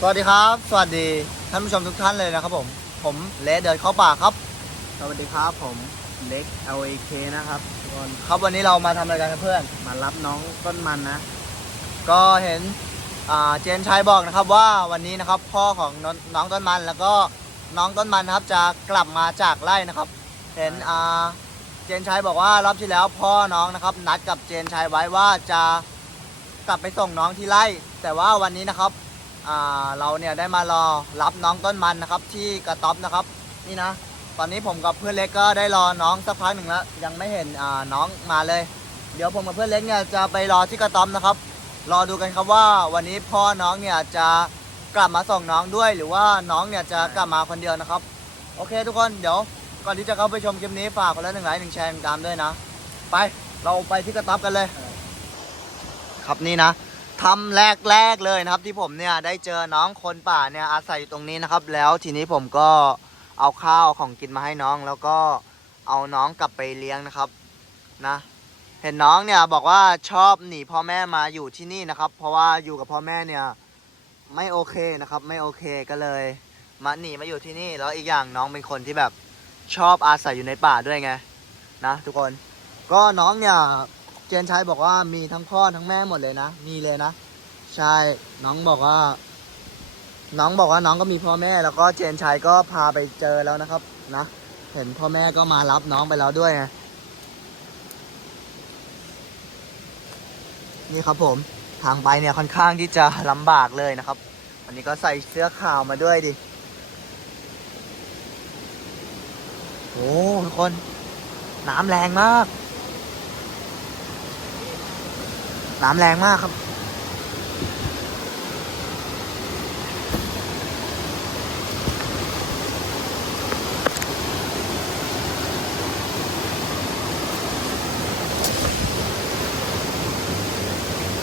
สวัสดีครับ สวัสดีท่านผู้ชมทุกท่านเลยนะครับผม ผมเลสเดินเข้าป่าครับ สวัสดีครับผมเล็ก LAK นะครับทุกคนครับวันนี้เรามาทำอะไรกันครับเพื่อน มารับน้องต้นมันนะ ก็เห็นอ่าเจนชัยบอกนะครับว่าวันนี้นะครับพ่อของนน้องต้นมันแล้วก็น้องต้นมันนะครับจะกลับมาจากไร่นะครับ เห็นอ่าเจนชัยบอกว่ารอบที่แล้วพ่อน้องนะครับ นัดกับเจนชัยไว้ว่าจะกลับไปส่งน้องที่ไร่ แต่ว่าวันนี้นะครับอ่า เราเนี่ยได้มารอรับน้องต้นมันนะครับ ที่กระต๊อบนะครับ นี่นะ ตอนนี้ผมกับเพื่อนเล็กก็ได้รอน้องสักพักหนึ่งแล้วยังไม่เห็นน้องมาเลย เดี๋ยวผมกับเพื่อนเล็กเนี่ยจะไปรอที่กระต๊อบนะครับ รอดูกันครับว่าวันนี้พ่อน้องเนี่ยจะกลับมาส่งน้องด้วย หรือว่าน้องเนี่ยจะกลับมาคนเดียวนะครับ โอเค ทุกคนเดี๋ยวก่อนที่จะเข้าไปชมคลิปนี้ฝากคนละหนึ่งไลค์หนึ่งแชร์หนึ่งตามด้วยนะ ไปเราไปที่กระต๊อบกันเลย ครับนี่นะ ทำแรกแรกๆเลยนะครับ ที่ผมเนี่ยได้เจอน้องคนป่าเนี่ยอาศัยอยู่ตรงนี้นะครับ แล้วทีนี้ผมก็เอาข้าวของกินมาให้น้อง แล้วก็เอาน้องกลับไปเลี้ยงนะครับนะ เห็นน้องเนี่ยบอกว่าชอบหนีพ่อแม่มาอยู่ที่นี่นะครับ เพราะว่าอยู่กับพ่อแม่เนี่ยไม่โอเคนะครับ ไม่โอเคก็เลยมาหนีมาอยู่ที่นี่แล้วอีกอย่างน้องเป็นคนที่แบบชอบอาศัยอยู่ในป่าด้วยไงนะทุกคน ก็น้องเนี่ย เจนชัยบอกว่ามีทั้งพ่อทั้งแม่หมดเลยนะมีเลยนะใช่น้องบอกว่า น้องบอกว่าน้องก็มีพ่อแม่แล้วก็เจนชัยก็พาไปเจอแล้วนะครับ นะเห็นพ่อแม่ก็มารับน้องไปแล้วด้วยไงนี่ครับผมทางไปเนี่ยค่อนข้างที่จะลำบากเลยนะครับวันนี้ก็ใส่เสื้อขาวมาด้วยดิโอ้ทุกคน น้ำแรงมาก น้ำแรงมากครับ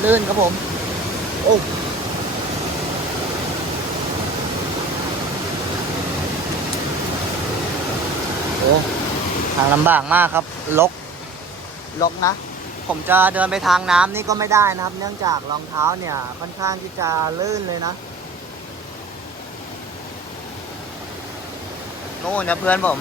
ลื่นครับผม โอ้โอ้ทางลำบากมากครับ ลก ลกนะ ผมจะเดินไปทางน้ำนี่ก็ไม่ได้นะครับ เนื่องจากรองเท้าเนี่ยค่อนข้างที่จะลื่นเลยนะโน่นนะเพื่อนผม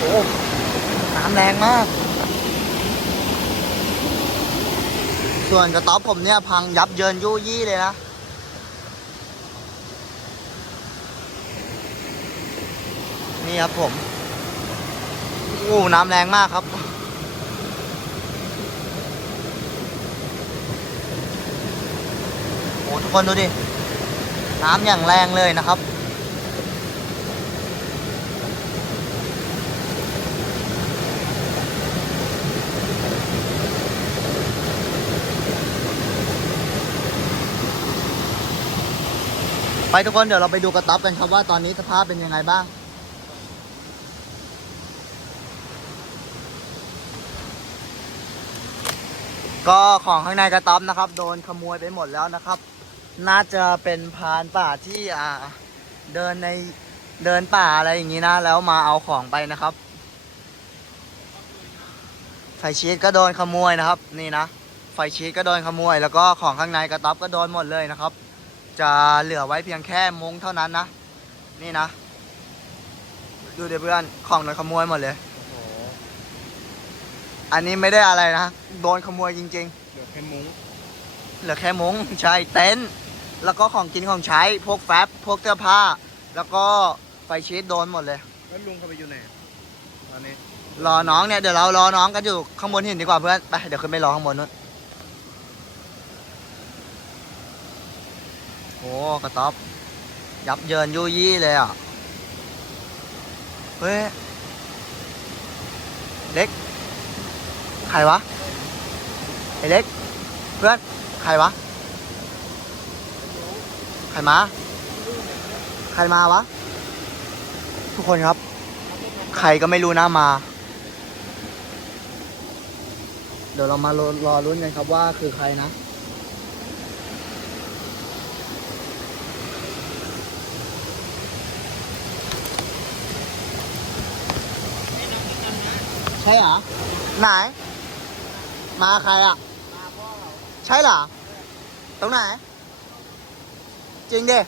โอ้น้ำ แรงมาก ส่วนกระต๊อบผมเนี่ย พังยับเยินยู่ยี่เลยนะนี่ครับผมโอ้น้ำแรงมากครับโอ้ทุกคนดูดิ น้ำอย่างแรงเลยนะครับ ไปทุกคนเดี๋ยวเราไปดูกระต๊อบกันครับว่าตอนนี้สภาพเป็นยังไงบ้าง ก็ของข้างในกระต๊อบนะครับ โดนขโมยไปหมดแล้วนะครับ น่าจะเป็นพานป่าที่อ่าเดินในเดินป่าอะไรอย่างนี้นะ แล้วมาเอาของไปนะครับไฟชีตก็โดนขโมยนะครับ นี่นะไฟชีตก็โดนขโมย แล้วก็ของข้างในกระต๊อบก็โดนหมดเลยนะครับ จะเหลือไว้เพียงแค่มุ้งเท่านั้นนะ นี่นะ ดูเดี๋ยวเพื่อนของโดนขโมยหมดเลยโอ้โหอันนี้ไม่ได้อะไรนะ โดนขโมยจริงเดือดแค่มุ้งๆเหลือแค่มุ้งใช่เต็นท์แล้วก็ของกินของใช้ พวกแฟบพวกเสื้อผ้า แล้วก็ไฟชีตโดนหมดเลย แล้วลุงเขาไปอยู่ไหนตอนนี้ รอน้องเนี่ยเดี๋ยวเรารอน้องกันอยู่ข้างบนหินดีกว่าเพื่อน ไปเดี๋ยวขึ้นไปรอข้างบนนู้นโอ้ กระต๊อบ ยับเยินยุยี่เลยอะ เฮ้ย เล็ก ใครวะ ไอเล็ก เพื่อน ใครวะ ใครมา ใครมาวะ ทุกคนครับ ใครก็ไม่รู้นะมา เดี๋ยวเรามารอรอรุ้นกันครับว่าคือใครนะ ช่เหรอ ไหน มาใครอะ ใช่เหรอ ตรงไหน จริงดิ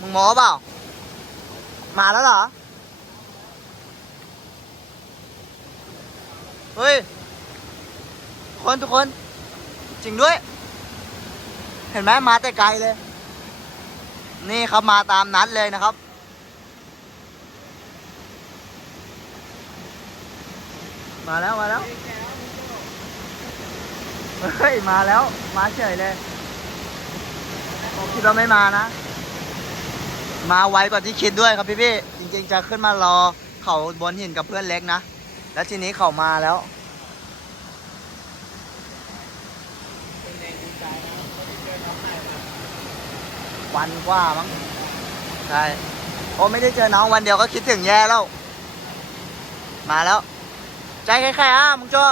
มึงโม้เปล่า มาแล้วเหรอ เฮ้ย คนทุกคน จริงด้วย เห็นไหมมาแต่ไกลเลย นี่ครับมาตามนัดเลยนะครับ มาแล้วมาแล้วเฮ้ยมาแล้ว มาเฉยเลยผมคิดว่าไม่มานะ มาไวกว่าที่คิดด้วยครับพี่พี่จริงๆจะขึ้นมารอเขาบนหินกับเพื่อนเล็กนะ แล้วทีนี้เขามาแล้ววันกว่ามั้งใช่โอ้ไม่ได้เจอน้องวันเดียวก็คิดถึงแย่แล้ว มาแล้ว ใจใครๆอะมึงจ้อ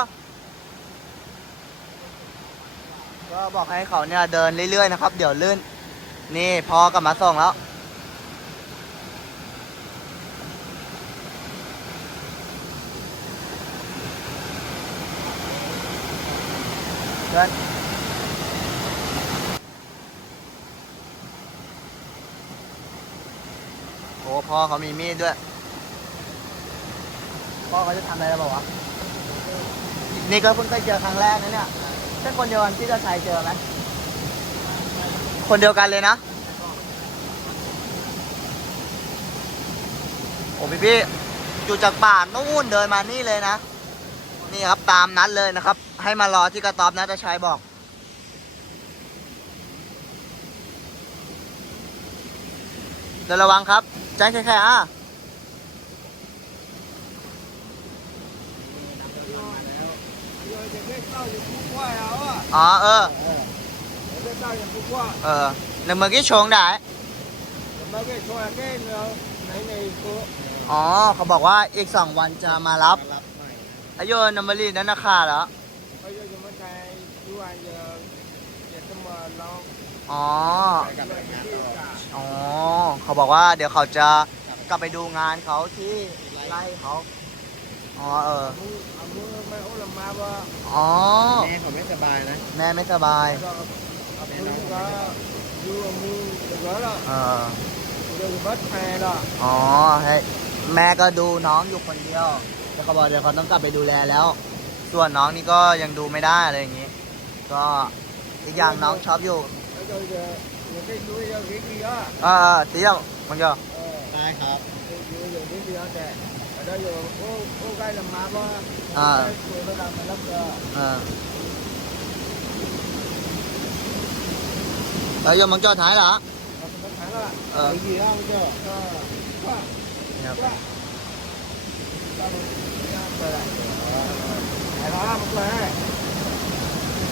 ก็บอกให้เขาเนี่ยเดินเรื่อยๆนะครับ เดี๋ยวลื่น นี่พอกลับมาส่งแล้ว เดินโอ้พ่อเขามีมีดด้วย พ่อเขาจะทำอะไรแล้วบอกวะนี่ก็เพิ่งได้เจอครั้งแรกนะเนี่ยใช่คนเดียวกันที่จะชัยเจอไหมคนเดียวกันเลยนะ โอ้พี่พี่อยู่จากป่านู่นเดินมานี่เลยนะ นี่ครับตามนัดเลยนะครับ ให้มารอที่กระต๊อบนะจะชัยบอกเดี๋ยวระวังครับแจ้งแค่ๆอะ อ๋อเออเออหนึ่งเมื่อกี้ชงได้อ๋อเขาบอกว่าอีกสองวันจะมารับอายุนัมเบรี่นั้นราคาเหรออ๋อ เขาบอกว่าเดี๋ยวเขาจะกลับไปดูงานเขาที่ไล่เขา อ๋อเอออ๋อแม่เขาไม่สบายนะแม่ไม่สบายเอออ๋อให้แม่ก็ดูน้องอยู่คนเดียวแต่เขาบอกเดี๋ยวเขาต้องกลับไปดูแลแล้ว ส่วนน้องนี่ก็ยังดูไม่ได้อะไรอย่างงี้ ก็อีกอย่างน้องชอบอยู่เออเออเตี้ยวมันก็ได้ครับอ่าเออเออโยมมังจอท้ายเหรอ เออเนี่ยครับ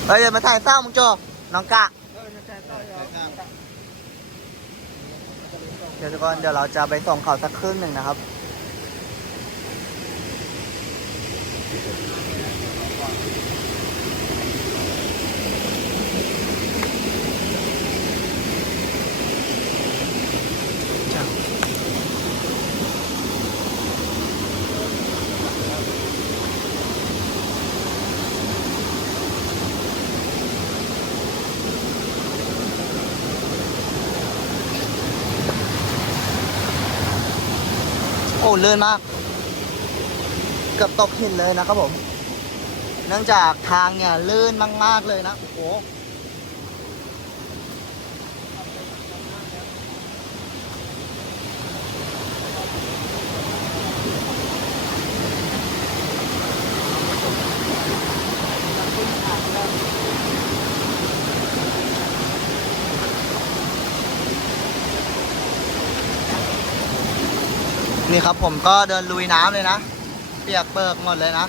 เฮ้ยเดี๋ยวมาถ่ายเศร้ามังจอน้องกะเดี๋ยวทุกคนเดี๋ยวเราจะไปส่งเขาสักครึ่งหนึ่งนะครับ นลื่นมาก เกือบตกหินเลยนะครับผม เนื่องจากทางเนี่ยลื่นมากๆเลยนะ โอ้โห ครับผมก็เดินลุยน้ำเลยนะ เปียกเปิกหมดเลยนะ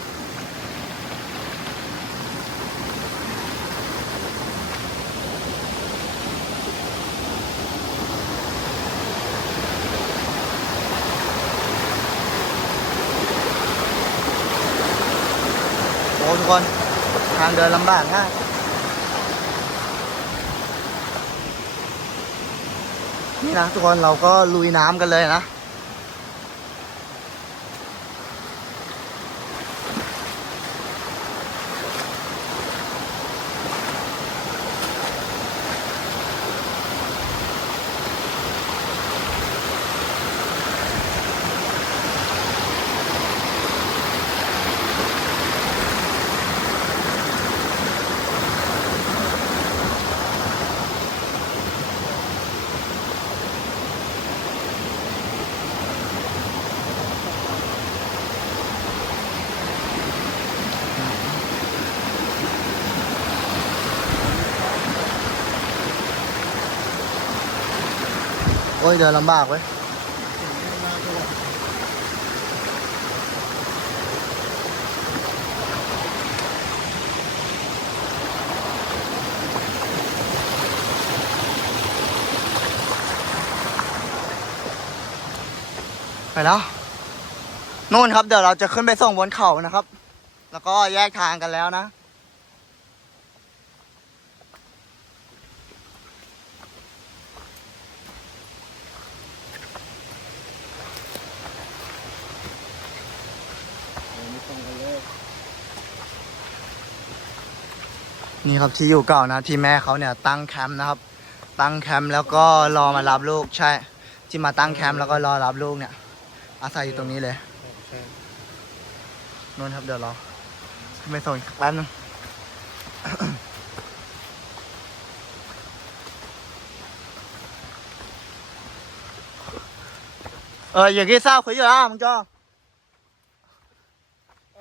โอ้ทุกคนทางเดินลำบากมากนี่นะทุกคนเราก็ลุยน้ำกันเลยนะ อ้ยเดินลำบากเว้ยไปแล้วนู่นครับเดี๋ยวเราจะขึ้นไปส่งบนเขานะครับ แล้วก็แยกทางกันแล้วนะ ต้องกันเลยนี่ครับที่อยู่เก่านะที่แม่เขาเนี่ยตั้งแคมป์นะครับ ตั้งแคมป์แล้วก็รอมารับลูกใช่ ที่มาตั้งแคมป์แล้วก็รอรับลูกเนี่ย อาศัยอยู่ตรงนี้เลยใช่นู่นครับเดี๋ยวรอขึ้นไปส่งอีกแป๊บนึง ờ giờ kia sao khủy rồi á không cho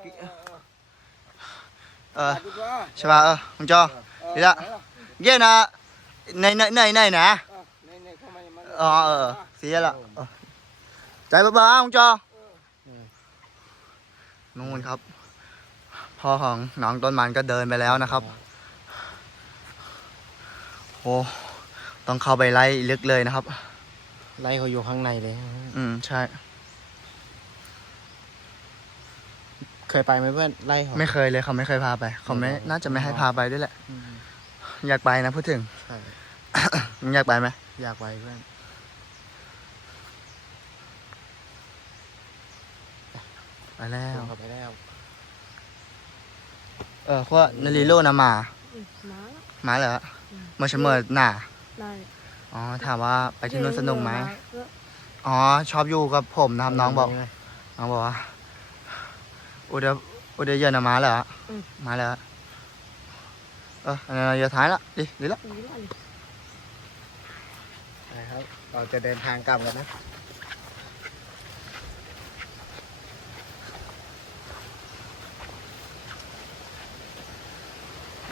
ờ ดูว่าใช่ป่ะเออมึงจอ ดีละ เย่นะในในในในนะ ในในเข้ามามาอ๋อเออเสียละเออใจเบาๆมึงจอนู่นครับพ่อของน้องต้นมันก็เดินไปแล้วนะครับโอ้ต้องเข้าไปไล่ลึกเลยนะครับ ไล่เขาอยู่ข้างในเลย อืมใช่ เค ยไปไหมเพื่อนไล่เขา ไม่เคยเลยเขาไม่เคยพาไป เขาไม่อ๋อน่าจะไม่ให้พาไปด้วยแหละ อืมอยากไปนะพูดถึง ใช่มึงอยากไปไหมอยากไปเพื่อนไปแล้วเขาไปแล้วเออเพราะนาริโลนะมา อืมมาละมาเหรออืมเมื่อเสมอหน่าได้อ๋อถามว่าไปที่นู่นสนุกไหม เอออ๋อชอบอยู่กับผมนะครับน้องบอก น้องบอกว่า อุเดอุเดเยอะนะมาเหรอมาแล้วเอออันนั้นเยอะท้ายละดิดิละ ดีละดินะครับ เราจะเดินทางกลับกันนะ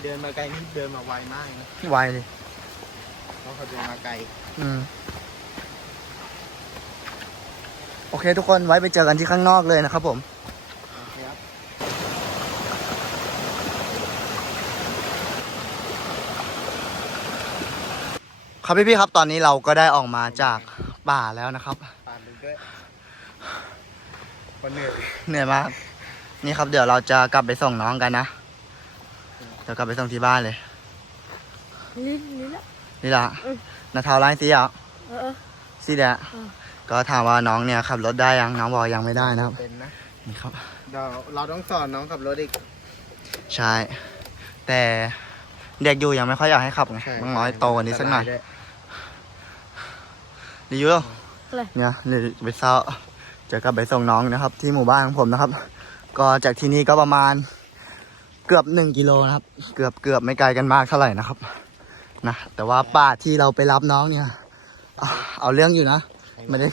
เดินมาไกลนี่เดินมาไวมากนะไวเลยเพราะเขาเดินมาไกล อืม โอเคทุกคนไว้ไปเจอกันที่ข้างนอกเลยนะครับผม ครับ ครับพี่ๆครับตอนนี้เราก็ได้ออกมาจากป่าแล้วนะครับปานดูด้วยคนเหนื่อยเหนื่อยมากนี่ครับเดี๋ยวเราจะกลับไปส่งน้องกันนะเดี๋ยวกลับไปส่งที่บ้านเลยนี่นี่ละ นี่ละอืม นาเทาร้านสีอะเออเออ สีแดงอืม ก็ถามว่าน้องเนี่ยขับรถได้ยังน้องบอกยังไม่ได้นะครับเป็นนะนี่ครับเดี๋ยวเราต้องสอนน้องขับรถอีก ใช่ แต่เด็กอยู่ยังไม่ค่อยอยากให้ขับไงต้องน้อยโตกว่านี้สักหน่อยด้ว ยดีอยู่แล้วอะไร เนี่ยเดี๋ยวไปเศร้าจะกลับไปส่งน้องนะครับ ที่หมู่บ้านของผมนะครับ ก็จากที่นี่ก็ประมาณเกือบหนึ่งกิโลนะครับ เกือบเกือบไม่ไกลกันมากเท่าไหร่นะครับนะแต่ว่าป่าที่เราไปรับน้องเนี่ย เอาเอาเรื่องอยู่นะไม่ได้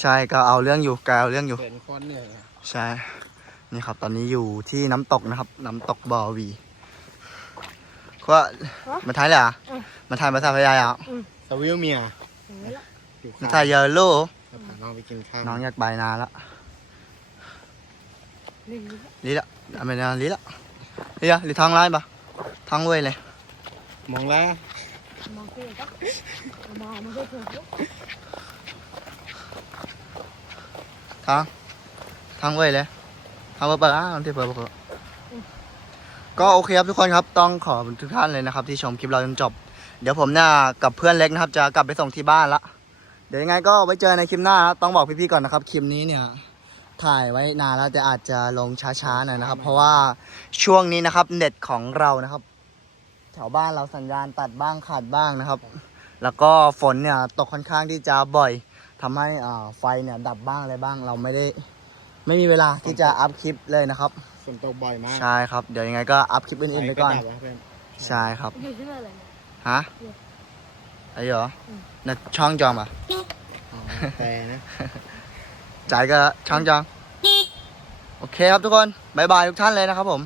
ใช่ก็เอาเรื่องอยู่ไกลเอาเรื่องอยู่ เห็นคนเหนื่อยอะใช่ นี่ครับ ตอนนี้อยู่ที่น้ำตกนะครับ น้ำตกบอวีก็มาถ่ายเลยอะมาถ่ายภาษาพยายอะสวิลเมียเออละ อยู่มาข้างถ่ายเยอะลูกจะพาน้องไปกินข้าวน้องอยากไปนานละนี่นี่ละ lý đó à mình à, lý đó lý đó lý thăng lại bà thăng quay này มองแล้วมองเพื่อนก็มองมันได้เพื่อนก็ thăng thăng quay này thăng bờ bờ á thì bờ bờ ก็โอเคครับทุกคนครับต้องขอบคุณทุกท่านเลยนะครับ ที่ชมคลิปเราจนจบ เดี๋ยวผมเนี่ยกับเพื่อนเล็กนะครับ จะกลับไปส่งที่บ้านละเดี๋ยวยังไงก็ไว้เจอในคลิปหน้านะครับต้องบอกพี่ๆก่อนนะครับคลิปนี้เนี่ยถ่ายไว้นานแล้วแต่อาจจะลงช้าๆหน่อยนะครับ เพราะว่าช่วงนี้นะครับเน็ตของเรานะครับ แถวบ้านเราสัญญาณตัดบ้างขาดบ้างนะครับ แล้วก็ฝนเนี่ยตกค่อนข้างที่จะบ่อยทำให้อ่าไฟเนี่ยดับบ้างอะไรบ้าง เราไม่ได้ไม่มีเวลาที่จะอัพคลิปเลยนะครับฝนตกบ่อยมากใช่ครับเดี๋ยวยังไงก็อัพคลิปอื่นๆไปก่อนฟดับวะเพื่อนใช่ครับอยู่ที่นั่นเลยนะฮะเนี่ยไอ้เหรออืม น่ะช่องจอมอะอ๋อแต่นะจ่ายก็ช่องจองโอเคครับทุกคนบ๊ายบายทุกท่านเลยนะครับผม